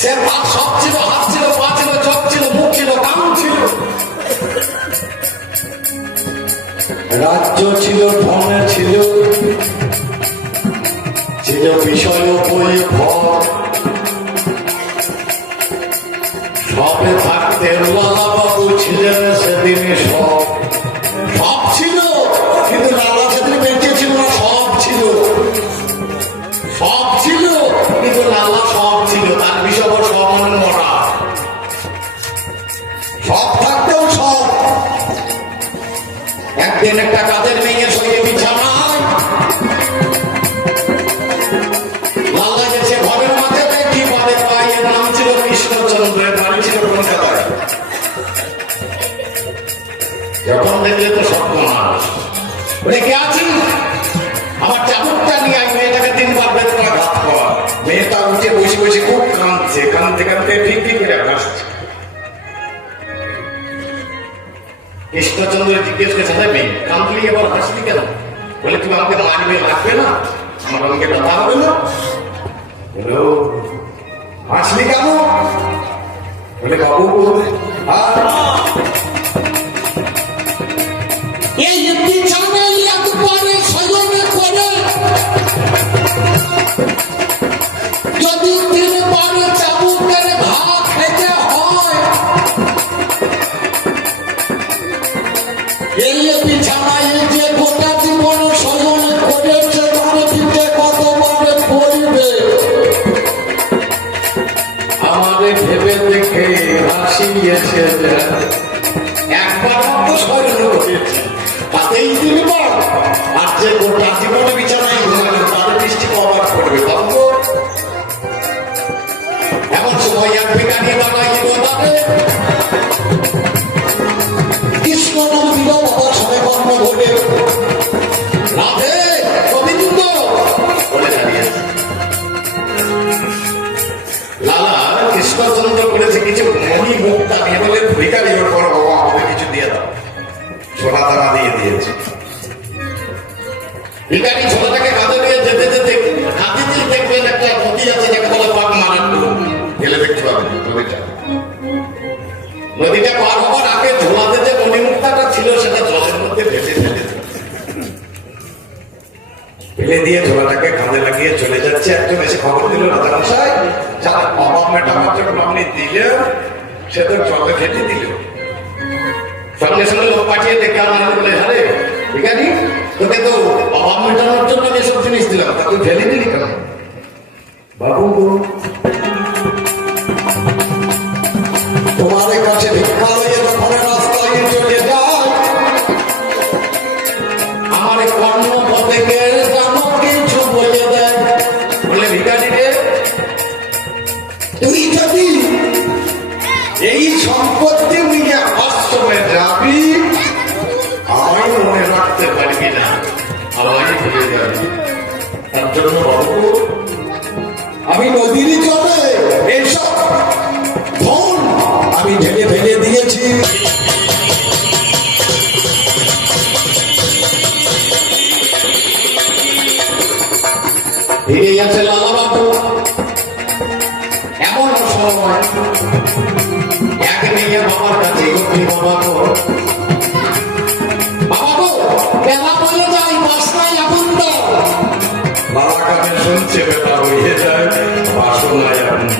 সে সব ছিল, হাত ছিল, পা ছিল, চোখ ছিল, মুখ ছিল, কান ছিল, রাজ্য ছিল, ধন ছিল, ছিল বিষয় বই ঘর, সবে থাকতে লালা বাবু ছিলেন সেদিনে সব। সব ছিল, কিন্তু লালা সেদিন বেঁচে ছিল না। সব ছিল, সব ছিল, কিন্তু লালা সব ছিল। তার বিষয় সব মরা, সব থাকতেও সব। একদিন একটা কাজের মেয়ে সঙ্গে বিছানায় লালা গেছে ঘরের মাঝে, কি বাদে পাই। এর নাম ছিল কৃষ্ণচন্দ্রের, বাড়ি ছিল কলকাতায়। যখন দেখলে তো সব মানুষ বলে কে আছিস, আমার চাবুকটা নিয়ে আই। মেয়েটাকে 3 বার বের করে ঘাত করা। মেয়েটা উঠে বসে বসে খুব কাঁদছে, কাঁদতে কাঁদতে ঠিক ঠিক করে হাসছে। কৃষ্ণচন্দ্র জিজ্ঞেস করছে, মেয়ে কাঁদলি এবার হাসলি কেন? বলে তুমি আমাকে মারবে, লাগবে না, আমার আমাকে কথা হবে না। বলো হাসলি কেন? বলে বাবু এই বিছানায় একবারে শয়নে করে যদি 3 বারে চাবুকের ভাত খেতে হয়, এই বিছানায় যে গোটা জীবন শয়নে করেছে তার পিঠে কতবারে পড়বে। আমাদের ভেবে দেখে হাসিয়েছে, একবার তো শয়নে করেছে তাতেই 3 বার। আর যে গোটা জীবনে বিছানায় ঘুমানো তাদের দৃষ্টি কবার করবে ভাববো। এমন সময় এক ভিখারি বানাই তাদের কৃষ্ণ নাম দিল বাবার সঙ্গে কর্ম ঘটে রাধে গোবিন্দ বলে দাঁড়িয়েছে। লালা কৃষ্ণচন্দ্র করেছে কিছু মণি মুক্তা নিয়ে বলে ভিখারি ওর করো বাবা, আমাকে কিছু দিয়ে দাও। ছোলা তারা দিয়ে দিয়েছে। ভিখারি ছোলাটাকে কাঁধে নিয়ে যেতে যেতে হাতিতেই দেখবেন একটা নদী আছে যাকে বলে পাক মারান্ডু, গেলে দেখতে পাবেন নদীটা। নদীটা পার হবার আগে ঝোলাতে যে মণিমুক্তাটা ছিল সেটা জলের মধ্যে ভেসে ফেলে দিয়ে ঝোলাটাকে কাঁধে লাগিয়ে চলে যাচ্ছে। একজন এসে খবর দিল, রাজামশাই যারা অভাব মেটাবার জন্য আপনি দিলেন সে তো জলে ফেটে দিল। সঙ্গে সঙ্গে লোক পাঠিয়ে দেখে আমার বলে, আরে ভিখারি তোকে তো অভাব মেটানোর জন্য এসব জিনিস দিলাম, তা তুই ফেলে দিলি কেন? বাবু তোমার কাছে ভিক্ষা লইয়ে যখন রাস্তায় চলে যায়, আমার কর্ণ পথে জানো কিছু বলে দেয়। বলে ভিখারি রে, তুই যদি এই সম্পত্তি নিয়ে আশ্রমে যাবি আমায় মনে রাখতে পারবি না, আমায় ভুলে যাবি। তার জন্য বাবু আমি নদীর জলে এইসব ধন আমি ঢেলে ফেলে দিয়েছি। ফিরে গেছে লালা বাবু। এমন সময় এক মেয়ে বাবার কাছে বাবা গো, বাবা গো বেলা বলে যাই, বাসনায় আগুন দাও। বাবা কাছে শুনছে বেলা হয়ে যায়, বাসনায় আগুন।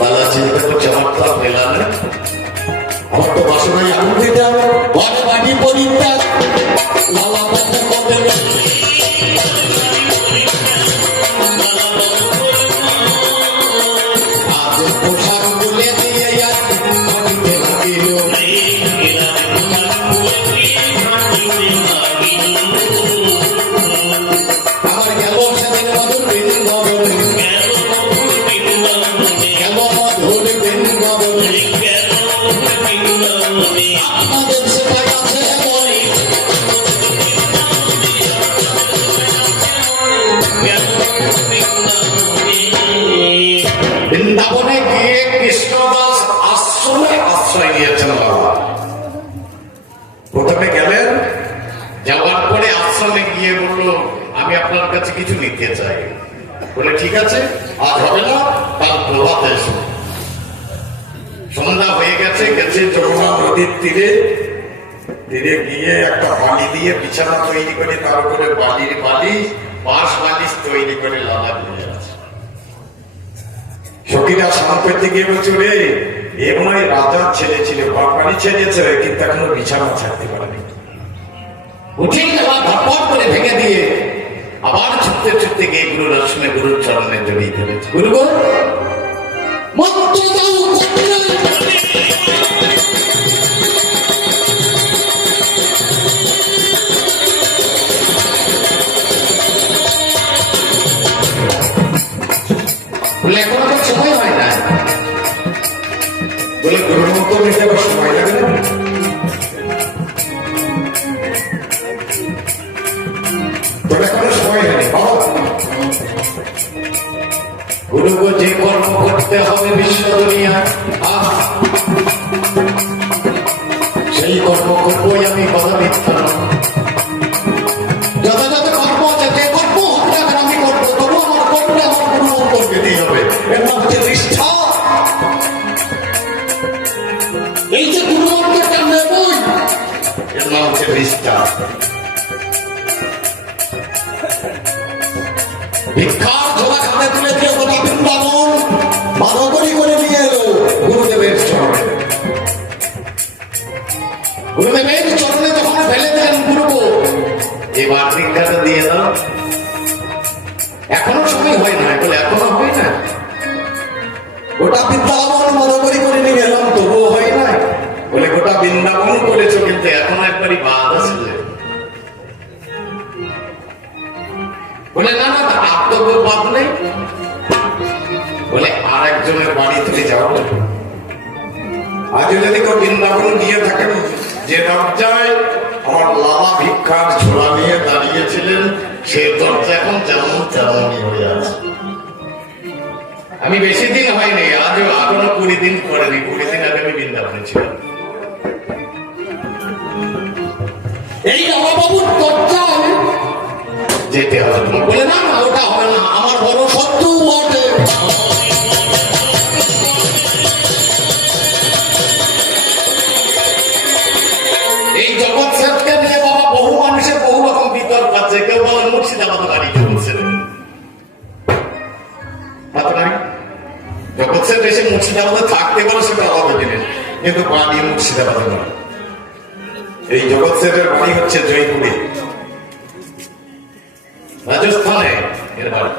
লালা চিন্তা করছে আমার তো বেলা নেই, আমার তো বাসনায় আগুন দিতে হবে। ঘরে বাড়ি পরিত্যাগ, লালা বাচ্চা করবে বৃন্দাবনে গিয়ে কৃষ্ণদাস আশ্রমে আশ্রয় নিয়েছেন বাবা। প্রথমে গেলেন, যাওয়ার পরে আশ্রমে গিয়ে বলল আমি আপনার কাছে কিছু নিতে চাই। বলে ঠিক আছে, আজ হবে না, কাল প্রভাতে এসো। সন্ধ্যা হয়ে গেছে, গেছে যমুনা নদীর তীরে। তীরে গিয়ে একটা বালি দিয়ে বিছানা তৈরি করে তার উপরে বালির বালিশ, বাঁশ বালিশ তৈরি করে লালা দিয়ে আছে। সখীরা স্নান করতে গিয়ে বলছে, রে এ মনে হয় রাজার ছেলে ছিল, বাড়ি ছেড়েছে কিন্তু এখনো বিছানা ছাড়তে পারেনি। উঠে যাওয়া ধপট করে ভেঙে দিয়ে আবার ছুটতে ছুটতে গিয়ে গুরুর আসনে গুরুর চরণে জড়িয়ে ধরেছে। গুরু গো বলে এখনো তো সময় হয় না। বলে গুরুর মতো নিতে আবার সময় লাগে না। তোর এখনো সময় হয়নি বাবা। গুরুকে যে কর্ম করতে হবে বিশ্ব দুনিয়া, সেই কর্ম করবোই আমি, কথা মিথ্যা নয়। যথাযথ কর্ম আছে, যে কর্ম হোক না কেন আমি করবো, তবু আমার করলে আমার গুরু মন্ত্র পেতেই হবে। এর নাম হচ্ছে নিষ্ঠা। এই যে গুরু মন্ত্রটা নেবই, এর নাম হচ্ছে নিষ্ঠা। ভিক্ষার ঝোলা খাতে তুলে দিয়ে গোটা বৃন্দাবন বারোবরি করে নিয়ে এলো গুরুদেবের চরণে। গুরুদেবের চরণে যখন ফেলে দিলেন গুরুকে, এবার ভিক্ষাটা দিয়ে দাও। এখনো সময় হয় না, বলে এখনো হয় না। গোটা বৃন্দাবন বারোবরি করে নিয়ে এলাম, তবুও হয় না। বলে গোটা বৃন্দাবন করেছো, কিন্তু এখনো একবারই বাদ আছে। বলে না না, আত্মবোধ বাদ নেই। বলে আর একজনের বাড়ি থেকে যাওয়া লাগবে। আজ যদি কেউ বৃন্দাবন দিয়ে থাকেন, যে দরজায় আমার লালা ভিক্ষার ঝোলা নিয়ে দাঁড়িয়েছিলেন, সেই দরজা এখন যেমন তেমনই হয়ে আছে। আমি বেশি দিন হয়নি, আজও এখনো 20 দিন করেনি। 20 দিন আগে আমি বৃন্দাবনে ছিলাম। এই রামাবাবুর দরজায় যেতে হবে। বলে না না, ওটা হবে না, আমার বড় শত্রু বটে। এই জগৎ সেবকে নিয়ে বাবা বহু মানুষের বহু রকম বিতর্ক আছে। কেউ বলেন মুর্শিদাবাদ বাড়ি বলছেন, জগৎ সেব এসে মুর্শিদাবাদে থাকতে পারে সেটা আলাদা জিনিস, কিন্তু বাড়ি মুর্শিদাবাদে নয়। এই জগৎ সেবের বাড়ি হচ্ছে জয়পুরে, রাজস্থানে এর বাড়ি।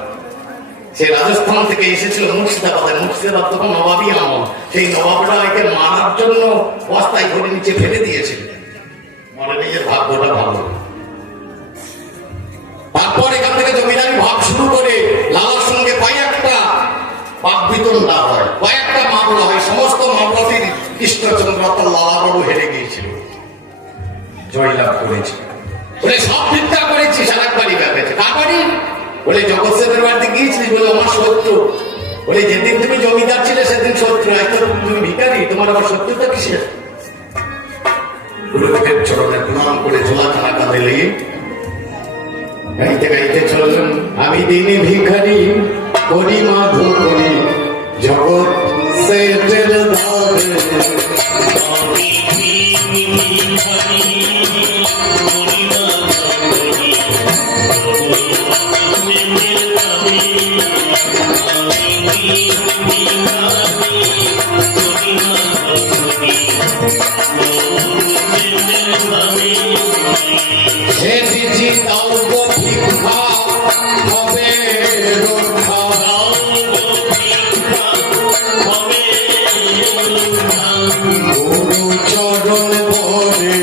সে রাজস্থান থেকে এসেছিল মুর্শিদাবাদে। মুর্শিদাবাদ তখন নবাবী আমল। সেই নবাবরা একে মারার জন্য বস্তায় করে নিচে ফেলে দিয়েছিল। মনে নিজের ভাগ্যটা ভালো। তারপর এখান থেকে জমিদারি ভাগ শুরু করে লালার সঙ্গে কয়েকটা পাক বিতরণা হয়, কয়েকটা মামলা হয়। সমস্ত মামলাটির কৃষ্ণচন্দ্র লালাবাবু হেরে গিয়েছিল, জয়লাভ করেছিল। বলে সব ভিক্ষা করেছি, সারা বাড়ি ব্যাপেছে। কার বাড়ি? বলে জগৎ সেবের বাড়িতে গিয়েছিলি, বলে আমার শত্রু। বলে যেদিন তুমি জমিদার ছিলে সেদিন শত্রু, আজ তো তুমি ভিখারি, তোমার আবার শত্রুতা কিসের? গুরুদেবের চরণে প্রণাম করে ঝোলাখানা কাঁধে লেগে গাইতে গাইতে চললেন। আমি দিনে ভিখারি করি মাধু করি জগৎ সেটের ধারে। সে দিচ্ছি তাও তো ভিক্ষা হবে রক্ষা, গুরু চরণ পরে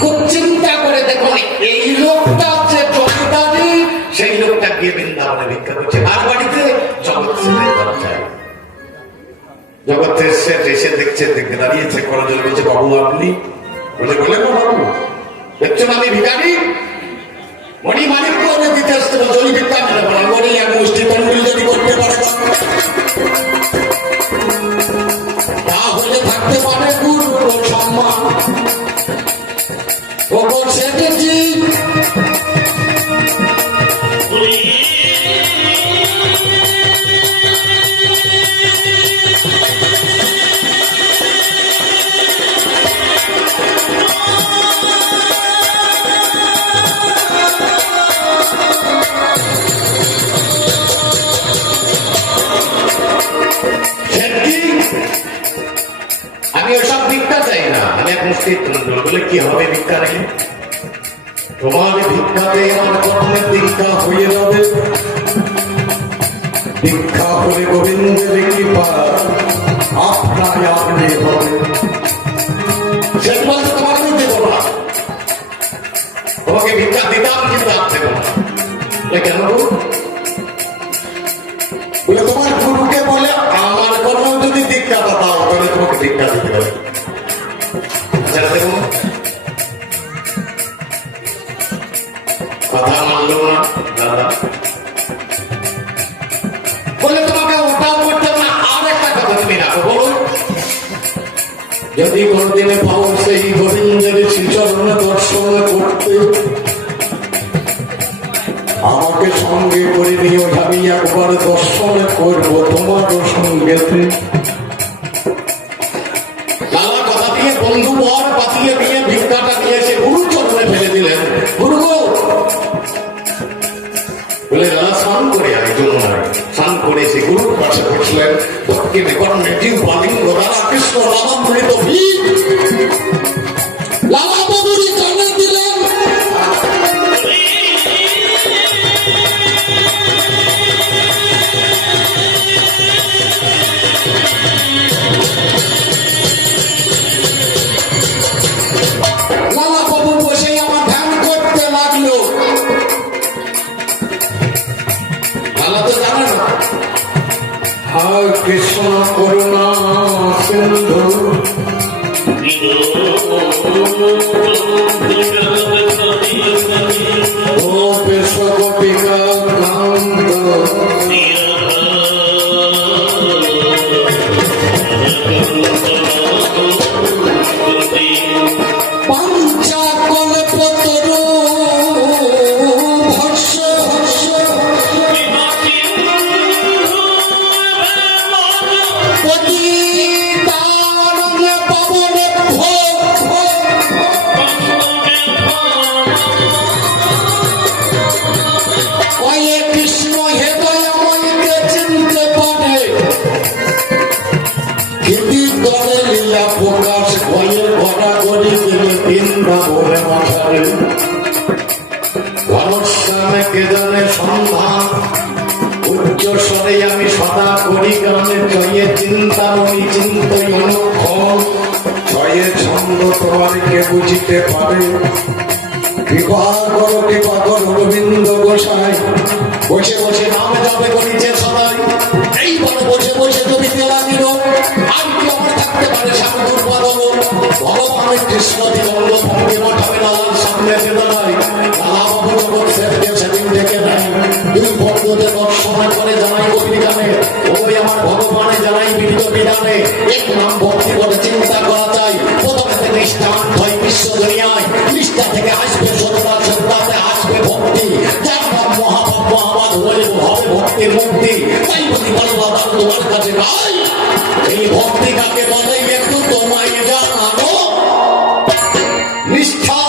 খুব চিন্তা করে দেখুন, এই লোকটা হচ্ছে জমিদারি, সেই লোকটা গিয়ে বৃন্দাবনে ভিক্ষা করছে। আর বাড়িতে জগৎ সেনের দরজায়। জগৎ সেন এসে দেখছে, দেখে দাঁড়িয়েছে, করজোড়ে বলছে, বাবু আপনি? বলে বলে না বাবু, দেখছেন আমি ভিখারি, মণি মালিক করে দিতে আসতে জলি ভিক্ষা মেলে বলে মণি এক মুষ্টি কন্ডুল যদি করতে পারে তাহলে থাকতে পারে গুরু সম্মান ওপর সেটি আমি ওসব ভিক্ষা চাই না, আমি এক মুষ্টি বলে কি হবে ভিক্ষা রেখে? তোমার ভিক্ষাতে আমার কর্মের দীক্ষা হয়ে যাবে, দীক্ষা করে গোবিন্দের কৃপা আপনায় আপনি হবে। সে বলছে তোমাকে আমি দেবো না, তোমাকে ভিক্ষা দিতাম কিন্তু আর দেবো না। কেন বলে তোমার গুরুকে বলে আমার কোনো যদি দীক্ষাটা দাও তাহলে তোমাকে দীক্ষা দিতে হবে। কথা মানলো না দাদা, বলে তোমাকে ওটাও করতে না। আর একটা কথা তুমি রাখো, বলুন যদি কোনদিনে পাও সেই গোবিন্দের শ্রীচরণ দর্শন করতে আমাকে সঙ্গে করে নিয়ে আমি একবার দর্শন করবো তোমার সঙ্গেতে। লালা কথা দিয়ে বন্ধু বর পাতিয়ে দিয়ে ভিক্ষাটা নিয়ে এসে গুরু চরণে ফেলে দিলেন। গুরু বলে লালা স্নান করে আয়, যমুনায় স্নান করে এসে গুরুর পাশে বসলেন। দক্ষিণে কর্ণে জিউ বালিঙ্গ রাধা কৃষ্ণ রামামৃত ভিড় লালা বাবুরি কানে দিলেন। লালা বাবু বসে আমার ধ্যান করতে লাগলো। লালা তো জানে না হায় কৃষ্ণ করুণা সিন্ধু ও কৃষ্ণ গোপিকা কান্ত পঞ্চা কল্পতরু ভস্য পতিতারণ্য পবনে কয়ে কৃষ্ণ হৃদয়ময়কে চিনতে পারে গীতি করে লীলা প্রকাশ ভয়ে ঘটাঘটি তিনি বৃন্দাবনে মাথারে ঘনশ্যামে কেদারে সন্ধান উচ্চ স্বরে আমি সদা করি গানে জয়ে চিন্তামণি চিন্তই অনুক্ষণ ছয়ে ছন্দ তোমার কে বুঝিতে পারে। কৃপা করো গোবিন্দ গোসাই বসে বসে নাম যাবে করিছে সদাই। এইভাবে বসে বসে তুমি তেলা দিল আর কি আমার থাকতে পারে স্বামী দুর্বল ভগবানের কৃষ্ণ দিবঙ্গ ভঙ্গে মাঠাবে লালার সামনে বেদনায়। লালা বাবু জগৎ সেদিন দেখে নাই দুই ভক্তদের দর্শন করে জানাই গভীর গানে ওই আমার ভগবানে জানাই বিহিত বিধানে এক নাম ভক্তি করে চিন্তা করা চাই। প্রথমে থেকে নিষ্ঠা হয় বিশ্ব দুনিয়ায়, নিষ্ঠা থেকে আসবে শ্রদ্ধা, শ্রদ্ধাতে আসবে ভক্তি, যার নাম মহাভাব মহাবাদ হলে হবে ভক্তির মুক্তি। তাই বলি বলো বাবা তোমার কাছে ভাই এই ভক্তি কাকে বলে একটু তোমায় জানানো। নিষ্ঠা,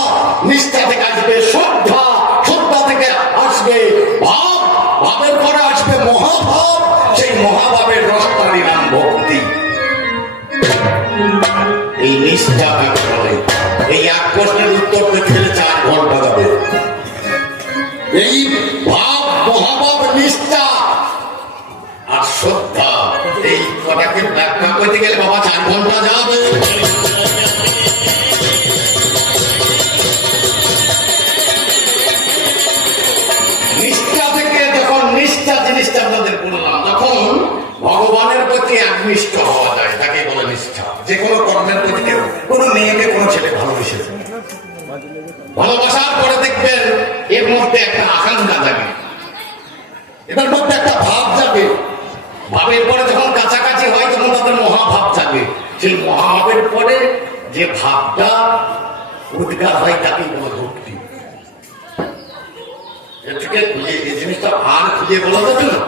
নিষ্ঠা থেকে আসবে শ্রদ্ধা, শ্রদ্ধা থেকে আসবে ভাব, ভাবের পরে আসবে মহাভাব, সেই মহাভাবের রসটারই নাম ভক্তি। এই নিষ্ঠা কাকে বলে? এই এক প্রশ্নের উত্তর পেতে গেলে 4 ঘন্টা যাবে। এই ভাব মহাভাব নিষ্ঠা আর শ্রদ্ধা এই কটাকে ব্যাখ্যা করতে গেলে বাবা 4 ঘন্টা যাবে। নিষ্ঠা থেকে যখন নিষ্ঠা জিনিসটা আপনাদের বললাম, তখন ভগবানের প্রতি একনিষ্ঠ হওয়া যায়, তাকে বলে নিষ্ঠা। যে কোনো কর্মের প্রতি কোনো মেয়েকে কোনো ছেলে ভালোবেসে ভালোবাসার পরে দেখবেন এর মধ্যে একটা আকাঙ্ক্ষা যাবে, এদের মধ্যে একটা ভাব যাবে। ভাবের পরে যখন কাছাকাছি হয় তখন তাদের মহাভাব যাবে। সেই মহাভাবের পরে যে ভাবটা উদ্গার হয় তাকেই বলে ভক্তি। এই জিনিসটা আর খুঁজে বলা যাবে না।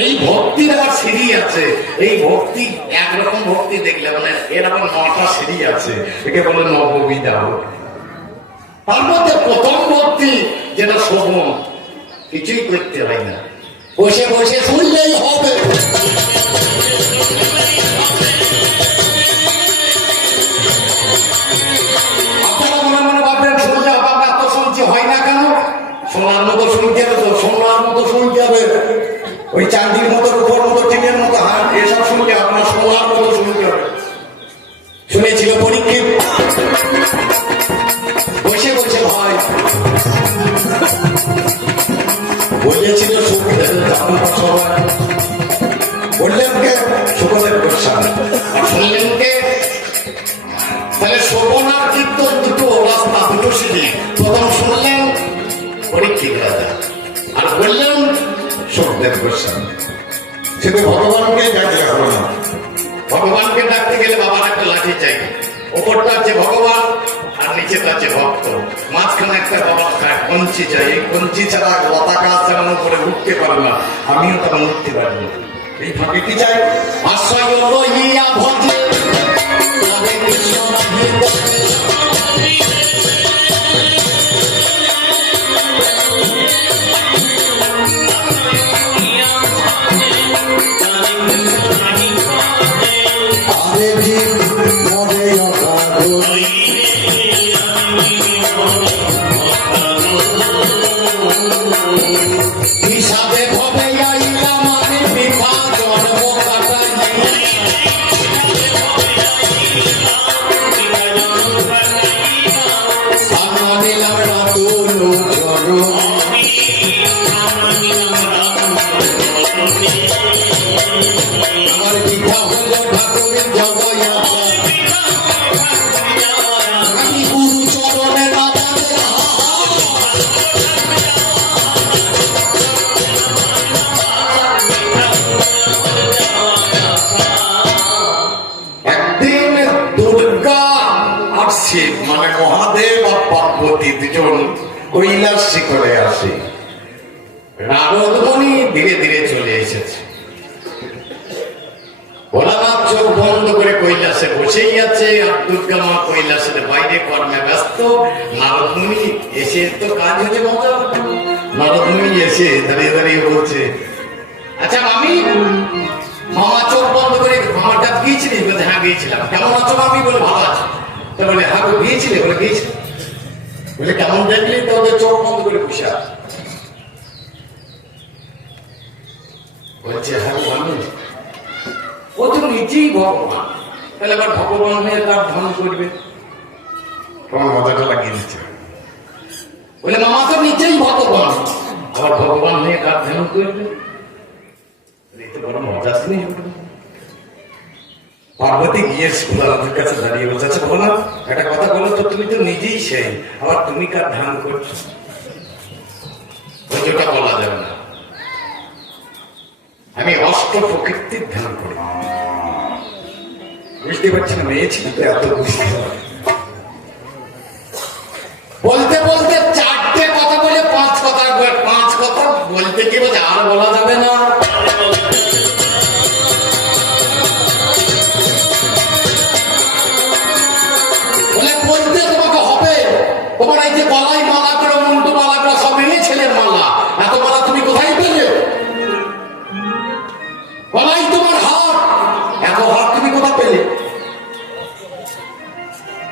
এই ভক্তির আবার সিঁড়ি আছে। এই ভক্তি একরকম ভক্তি দেখলে মানে এরকম 9টা সিঁড়ি আছে, একে বলে নববিধা ভক্তি। তার মধ্যে প্রথম ভক্তি যেটা শোভন, কিছুই করতে হয় না, বসে বসে শুনলেই হবে। আপনারা মনে মনে ভাববেন শুনলে হবে, আমরা এত শুনছি হয় না কেন? সোনার মতো শুনতে হবে তো, সোনার মতো শুনতে হবে। ওই চাঁদির মতো, রূপোর মতো, টিনের মতো হাত এসব শুনলে আপনার সোনার মতো শুনতে হবে। শুনেছিল পরীক্ষিত বসে বসে হয়, বলেছিল সুখদেব সবাই বললেন কে? সুখদেব গোস্বামী। আর শুনলেন কে? তাহলে শোভন আর কীর্তন দুটো রাস্তা, দুটো সিঁড়ি। প্রথম শুনলেন পরীক্ষিত রাজা, আর বললেন সুখদেব গোস্বামী। শুধু ভগবানকে ডাকলে হবে না, ভগবানকে ডাকতে গেলে বাবার একটা লাঠি চাই। ওপরটা হচ্ছে ভগবান আর নিচেটা হচ্ছে ভক্ত, মাঝখানে একটা বাবার কঞ্চি চাই। এই কঞ্চি ছাড়া লতা গাছ যেমন উপরে উঠতে পারবো না, আমিও তেমন উঠতে পারবো না। এই ফাঁকি কি চাই? আশ্রয় লইয়া ভজে হিসাবে হবে আইলা মানে বিভাজন সামানিলাম রাতুল আমার পিঠা হলো ঠাকুরের জগয়া আমি গুরু চরণের শিব মানে মহাদেব আর পার্বতী দুজন কৈলাস শিখরে আসে। নারদমণি ধীরে ধীরে চলে এসেছে। ভোলানাথ চোখ বন্ধ করে কৈলাসে বসেই আছে, আর দুর্গা মা কৈলাসের বাইরে কর্মে ব্যস্ত। নারদমণি এসে তো কাজ হচ্ছে মজা। নারদমণি এসে দাঁড়িয়ে দাঁড়িয়ে বলছে, আচ্ছা মামি, মামা চোখ বন্ধ করে মামাটা গিয়েছিলি? বলছে হ্যাঁ গিয়েছিলাম। কেমন আছো মামি? বলে ভালো আছে। বলে হ্যাঁ গিয়েছিলে? বলে গিয়েছিল। বলে কেমন দেখলি? তো ওদের চোখ বন্ধ করে বসে আছে। বলছে হ্যাঁ আমি, ও তো নিজেই ভগবান, তাহলে আবার ভগবান হয়ে তার ধ্যান করবে। তোমার মজাটা লাগিয়ে দিচ্ছে। বলে মামা তো নিজেই ভগবান, আবার ভগবান হয়ে তার ধ্যান করবে, এটা বড় মজা শুনে। পার্বতী গিয়ে ভোলানাথের কাছে দাঁড়িয়ে বলছে, আচ্ছা ভোলানাথ একটা কথা বলো তো, তুমি তো নিজেই সেই, আবার তুমি কার ধ্যান করছো? ওটা বলা যাবে না, আমি অষ্ট প্রকৃতির ধ্যান করি। বুঝতে পারছি না, মেয়ে ছিল তো এত বুঝতে পারে। বলতে বলতে 4টে কথা বলে 5 কথা, 5 কথা বলতে কি বলছে আর বলা যাবে না। বলতে তোমাকে হবে, তোমার এই যে গলায় মালা করে, মুন্ডু মালা করে, সব মেয়ে ছেলের মালা, এত মালা তুমি কোথায় পেলে? গলায় তোমার হাত, এত হাত তুমি কোথা পেলে?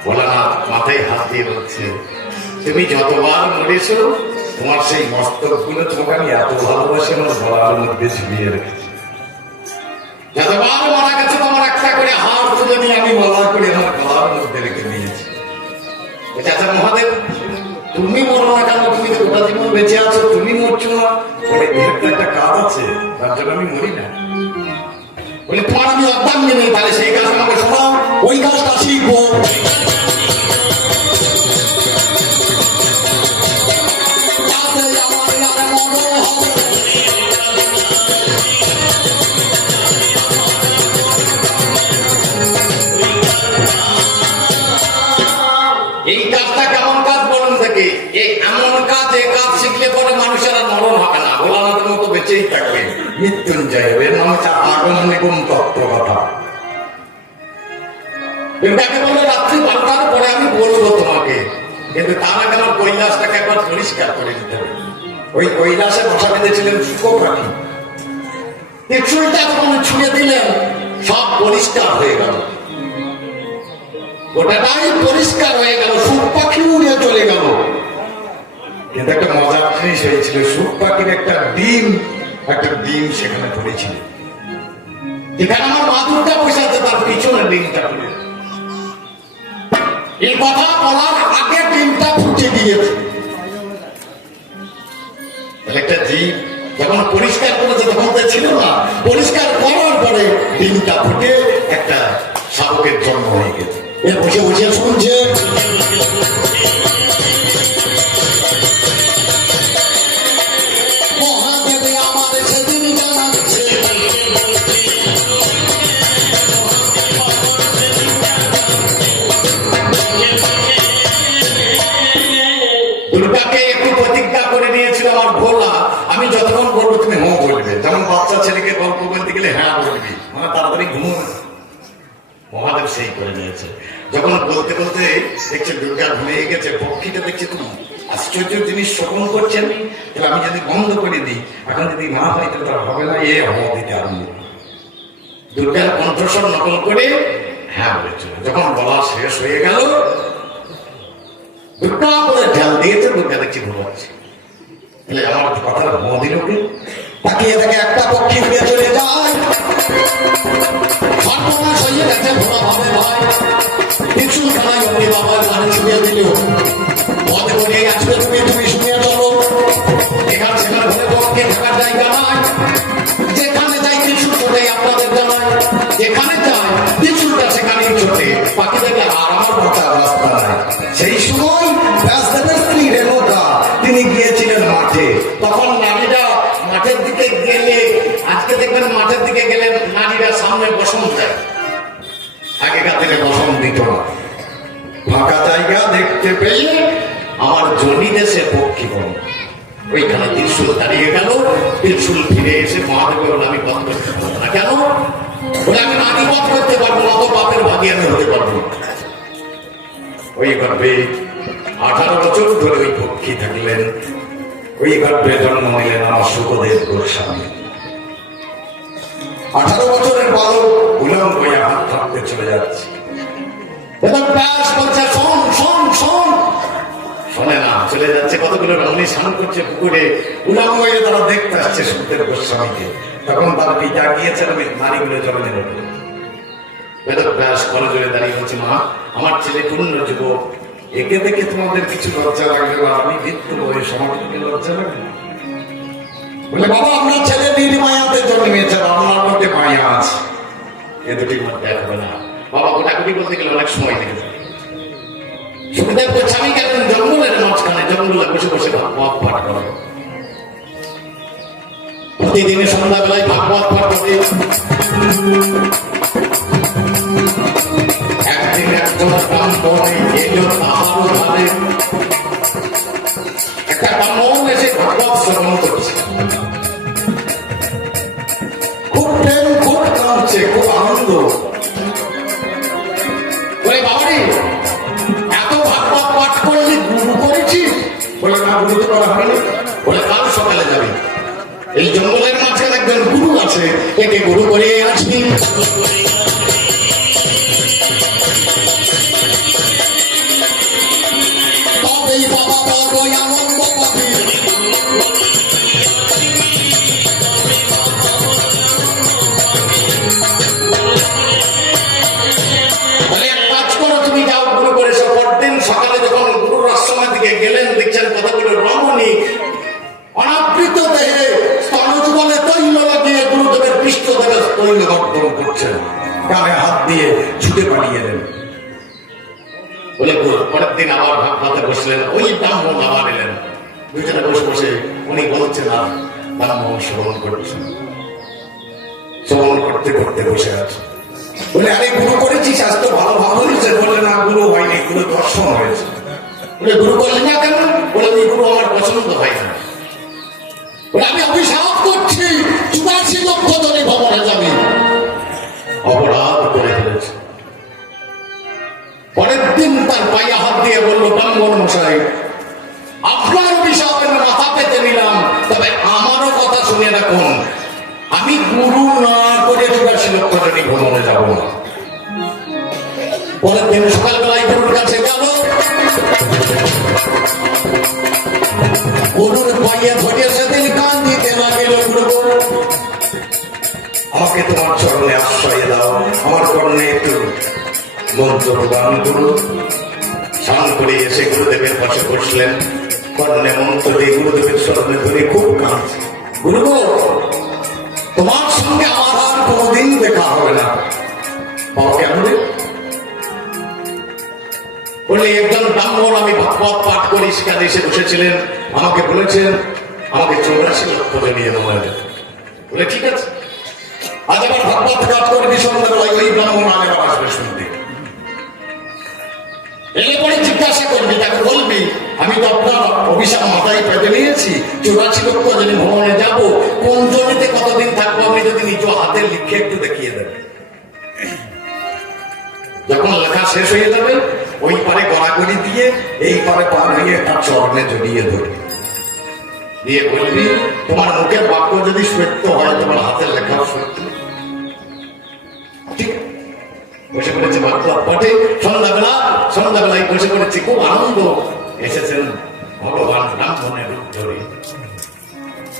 ভোলানাথ মাথায় হাত দিয়ে বলছে, তুমি যতবার মরেছো তোমার সেই মস্তক গুলো তোমাকে আমি এত ভালোবাসি আমার গলার মধ্যে ঝুলিয়ে রেখেছি। যতবার মারা গেছে তোমার একটা করে হাত তুলে নিয়ে আমি মালা করে আমার গলার মধ্যে রেখে দিয়েছি। আচ্ছা মহাদেব, তুমি মরো না কেন? তুমি তো গোটা জীবন বেঁচে আছো, তুমি মরছো না? বলে এর তো একটা কাজ আছে, তার জন্য আমি মরি না। বলে তোমার আমি অজ্ঞান নেই, তাহলে সেই কাজ আমাকে শোনাও, ওই কাজটা শিখবো। এই কাজটা কেমন কাজ বলুন থেকে, এই এমন কাজ, এই কাজ শিখলে পরে মানুষের আর মরণ হবে না, ভোলানাথের মতো বেঁচেই থাকবে, মৃত্যুঞ্জয় হবে। মানুষ আগম নিগম তত্ত্ব কথা। তাকে বলে রাত্রি 12টার পরে আমি বলবো তোমাকে, কিন্তু তার আগে আমার কৈলাসটাকে একবার পরিষ্কার করে দিতে হবে। ওই কৈলাসে বসা বেঁধেছিলেন শুকো পাখি, তীক্ষ্ণটা যখন ছুঁয়ে দিলেন সব পরিষ্কার হয়ে গেল, গোটাটাই পরিষ্কার হয়ে গেল, সুখ পাখি উড়ে চলে গেল। কিন্তু একটা মজার জিনিস হয়েছিল, সুখ পাখির একটা ডিম সেখানে পড়েছিল, যেখানে আমার মাদুরটা বসাতে তার পিছনে ডিমটা পড়ে। এই কথা বলার আগে ডিমটা ফুটে দিয়েছে। একটা জীব যখন পরিষ্কার করেছে তখন তো ছিল না, পরিষ্কার করার পরে ডিমটা ফুটে একটা শাবকের জন্ম হয়ে গেছে। বসে বসে শুনছে, মহাদেবে আমার সেদিন জানাচ্ছে, দুর্গাকে একটু প্রতিজ্ঞা করে নিয়েছিল আমার ভোলা, আমি যতক্ষণ বলবো তুমি হ্যাঁ বলবে। যেমন বাচ্চা ছেলেকে গল্প বলতে গেলে হ্যাঁ বলবি, মানে তাড়াতাড়ি ঘুমোবে। মহাদেব সেই করে নিয়েছে। যখন বলতে বলতে দেখছে দুর্গা ঘুমিয়ে গেছে, পক্ষীটা দেখছে তুমি আশ্চর্য জিনিস শোভন করছেন, তাহলে আমি যদি বন্ধ করে দিই, এখন যদি না হয় তাহলে তার হবে না, এ হওয়া দিতে আরম্ভ। দুর্গার কণ্ঠস্বর নকল করে হ্যাঁ বলেছিল। যখন বলা শেষ হয়ে গেল, দুর্গা বলে ঢাল দিয়েছে, দুর্গা দেখছি ঘুমাচ্ছে। তাহলে আমার কথার হওয়া দিল কি? তাকিয়ে দেখে একটা পক্ষী উড়ে চলে যায়। সর্বনাশ হয়ে গেছে, ভোলা ভাবে ভাই পিছুন খানায় অমনি বাবার গানে ছুঁয়ে দিল, মনে করে আজকে তুমি শুনিয়ে চলো, এখানে সেখানে ঘুরে পক্ষে থাকার জায়গা নাই, যেখানে যাই কিছু ছোটে আপনাদের জানায়, যেখানে যায় কিছুটা সেখানেই ছোটে, পাখি দেখে আর আমার কথা রাস্তা নাই। সেই সময় ব্যাসদেবের স্ত্রী রেণুকা তিনি গিয়েছিলেন মাঠে। তখন নারীরা মাঠের দিকে গেলে, আজকে দেখবেন মাঠের দিকে গেলে নারীরা সামনে বসন দেয়, আগেকার থেকে বসন দিত না। ফাঁকা জায়গা দেখতে পেয়ে আমার জনি দেশে পক্ষী বন, ওইখানে ত্রিশূল দাঁড়িয়ে গেল। ত্রিশূল ফিরে এসে মহাদেব বলে আমি বধ করতে পারবো না। কেন বলে আমি নারী বধ করতে পারবো না, অত বাপের ভাগে আমি হতে পারবো। ওই গর্ভে 18 বছর ধরে ওই পক্ষী থাকলেন, ওই গর্ভে জন্ম নিলেন আমার শুকদেব গোস্বামী। 18 বছরের বালক উলঙ্গ হয়ে হাত থাকতে চলে যাচ্ছে। ব্যাস বলছে শোন শোন শোন, শোনে না, চলে যাচ্ছে। কতগুলো রমণী স্নান করছে পুকুরে, উলঙ্গ হয়ে তারা দেখতে আসছে শুকদেব গোস্বামীকে। তখন তার পিতা গিয়েছেন নারীগুলো জলে নেবে। বেদব্যাস কলে জলে দাঁড়িয়ে বলছে, মা আমার ছেলে পূর্ণ যুবক, একে দেখে তোমাদের কিছু লজ্জা লাগবে না, আমি মৃত্যু বয়স, আমার থেকে লজ্জা লাগবে না। বলে বাবা আপনার ছেলে নির্মায়াতে জন্মেছে, আপনার মধ্যে মায়া আছে, এ দুটির মধ্যে হবে না। বাবা গোটাকুটি বলতে গেলে অনেক সময় লেগে যাবে। সুখদেব গোস্বামী গেলেন জঙ্গলের মাঝখানে, জঙ্গলে বসে বসে ভাগবত পাঠ করে। প্রতিদিনের সন্ধ্যাবেলায় ভাগবত পাঠ করে। একদিন একজন ব্রাহ্মণ এলো তাহারও ধারে, একটা ব্রাহ্মণ এসে ভাগবত শ্রবণ করছে, খুব প্রেম, খুব কাঁদছে, খুব আনন্দ। বলে বাবারে এত ভাগবত পাঠ করলি, গুরু করেছিস? বলে না, গুরু তো করা হয়নি। বলে কাল সকালে যাবি, এই জঙ্গলের মাঝে একজন গুরু আছে, একে গুরু করে আসবি। তবেই বাবা বড়ই আনন্দ পাবি। সকালে যখন গুরুর আশ্রমের দিকে গেলেন, দেখছেন কতগুলো রমণী অনাবৃত দেহে স্তনযুগলে তৈল লাগিয়ে গুরুদেবের পৃষ্ঠদেবে তৈল বর্তন করছেন, কানে হাত দিয়ে ছুটে পাঠিয়ে এলেন। বলে পরের দিন আবার ভাগবতে বসলেন, ওই ব্রাহ্মণ আবার এলেন। দুজনে বসে বসে উনি বলছেন আর ব্রাহ্মণ শ্রবণ করছেন, শ্রবণ করতে করতে বসে আছে। বলে আরে গুরু করেছিস, আজ তো ভালো ভাব হয়েছে। বলে না গুরু হয়নি, গুরু দর্শন হয়েছে। বলে গুরু করলেন না কেন? বলে এই গুরু আমার পছন্দ হয় না। বলে আমি অভিশাপ করছি, 84 লক্ষ জনে ভবনে যাবে। অপরাধ করে ফেলেছে। পরের দিন তার পায়ে হাত দিয়ে বলল, ব্রাহ্মণ মশাই, আপনার অভিশাপের মাথা পেতে নিলাম, তবে আমারও কথা শুনে রাখুন, আমি গুরু না করে 84 লক্ষ জনে ভ্রমণে যাব না। পরের দিন সকালবেলায় গুরুর কাছে গেল, গুরুর পায়ে ধরে সেদিন কান দিতে লাগিল, গুরু আমাকে তোমার চরণে আশ্রয় দাও, আমার কর্ণে একটু মন্ত্র প্রদান করুন। স্নান করে এসে গুরুদেবের পাশে বসলেন, কর্ণে মন্ত্র দিয়ে গুরুদেবের চরণে ধরে খুব কাঁদছে। গুরু তোমার সঙ্গে আমার আর কোনোদিন দেখা হবে না। বাবা কেন রে? বলে একজন ব্রাহ্মণ, আমি ভাগবত পাঠ করি, সেখানে এসে বসেছিলেন, আমাকে বলেছেন আমাকে 84 লক্ষ নিয়ে নেওয়া যাবে। বলে ঠিক আছে, আজ আবার ভাগবত পাঠ করবি, সন্ধ্যাবেলায় ওই ব্রাহ্মণ আবার আসবে শুনতে। এলে পরে জিজ্ঞাসা করবি, তাকে বলবি আমি তো আপনার অভিশাপ মাথায় পেতে নিয়েছি, 84 লক্ষ জনে ভ্রমণে যাব, কোন জমিতে কতদিন থাকবো আপনি যদি নিজ হাতে লিখে একটু দেখিয়ে দেবেন। যখন লেখা শেষ হয়ে যাবে, ওই পারে গড়াগড়ি দিয়ে এই পারে পার হয়ে তার চরণে জড়িয়ে ধরবি, দিয়ে বলবি তোমার মুখের বাক্য যদি সত্য হয়, তোমার হাতের লেখা সত্য। ঠিক বসে পড়েছে বাক্য পাঠে। সন্ধ্যাবেলায় বসে পড়েছে, খুব আনন্দ। এসেছেন ভগবান ব্রাহ্মণের রূপ ধরে,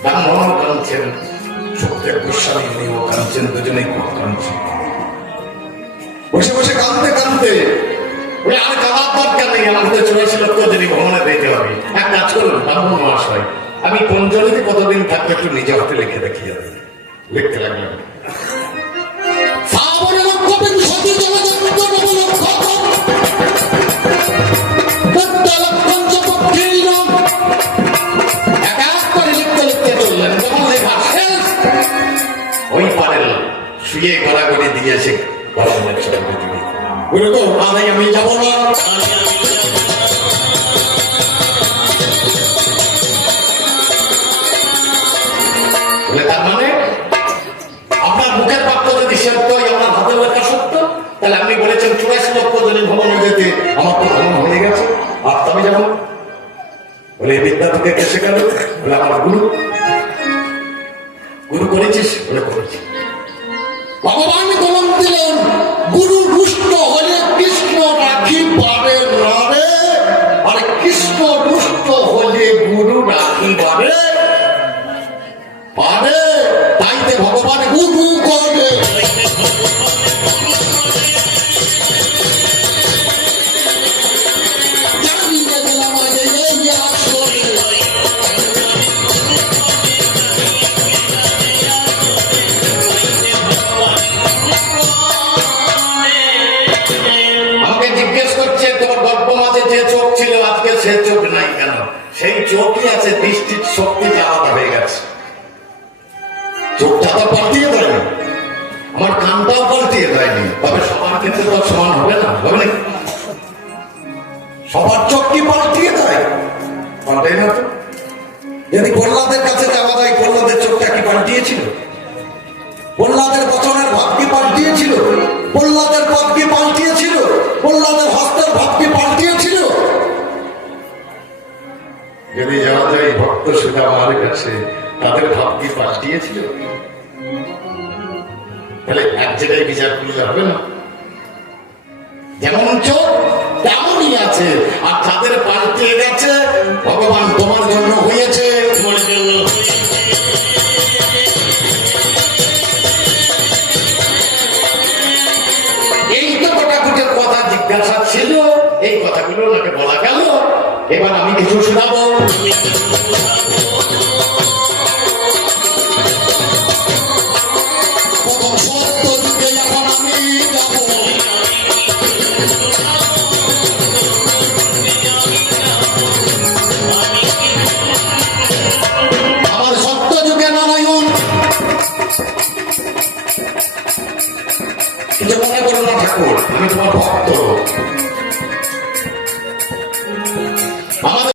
ব্রাহ্মণও কাঁদছেন, সুখদেব গোস্বামী উনিও কাঁদছেন, দুজনেই খুব কাঁদছেন। বসে বসে কাঁদতে কাঁদতে ওই আর কাঁদার দরকার নেই, আমাদের 84 লক্ষ যদি ভ্রমণে পেতে হবে। এক কাজ করুন ব্রাহ্মণ মহাশয়, আমি কোন জমিতে কতদিন থাকবো একটু নিজে হাতে লিখে দেখিয়ে দেবেন। লিখতে লাগলেন, ওই পারেল শুয়ে গড়াগড়ি দিয়েছে, আমি যাব না। তার মানে আপনার মুখের বাক্য যদি সত্য হয়, আপনার হাতের লেখা সত্য, তাহলে আপনি বলেছেন 84 লক্ষ জনে ভ্রমণে যেতে, আমার তো ভ্রমণ হয়ে গেছে, আর আমি যাবো। বলে এই বিদ্যা তোকে কে শেখালো? বলে আমার গুরু। গুরু করেছিস? বলে করেছি। ভগবান কলম দিলেন, গুরু রুষ্ট হলে কৃষ্ণ রাখি পাবে না রে, আর কৃষ্ণ রুষ্ট হলে গুরু রাখি পাবে পাবে। তাইতে ভগবান গুরু করবে। সে চোখ নাই কেন? সেই চোখই আছে, দৃষ্টির শক্তি আলাদা হয়ে গেছে। চোখটা তো পাল্টিয়ে দেয়নি, আমার কানটাও পাল্টিয়ে দেয়নি, তবে সবার ক্ষেত্রে তো সমান হবে না, হবে না? সবার চোখ কি পাল্টিয়ে দেয়? পাল্টাই না তো। যদি প্রহ্লাদের কাছে যাওয়া যায়, প্রহ্লাদের চোখটা কি পাল্টিয়েছিল? প্রহ্লাদের বচনের ভাব কি পাল্টিয়েছিল? প্রহ্লাদের পথ কি পাল্টিয়েছিল? প্রহ্লাদের হস্তের ভাব কি পাল্টিয়েছিল? যদি যাওয়া যায় ভক্ত সুদামার কাছে, তাদের ভাব কি পাল্টিয়েছিল? তাহলে এক জায়গায় বিচার করলে হবে না। যেমন চোখ তেমনই আছে, আর যাদের পাল্টিয়ে গেছে, ভগবান তোমার জন্য হয়েছে, তোমার জন্য। এই তো কোটাকুটের কথা জিজ্ঞাসা ছিল, এই কথাগুলো ওনাকে বলা গেল। এবার আমি কিছু শোনাবো। আমার সত্য যুগে নারায়ণ কিছু মনে করো না ঠাকুর, আমি তোমার ভক্ত।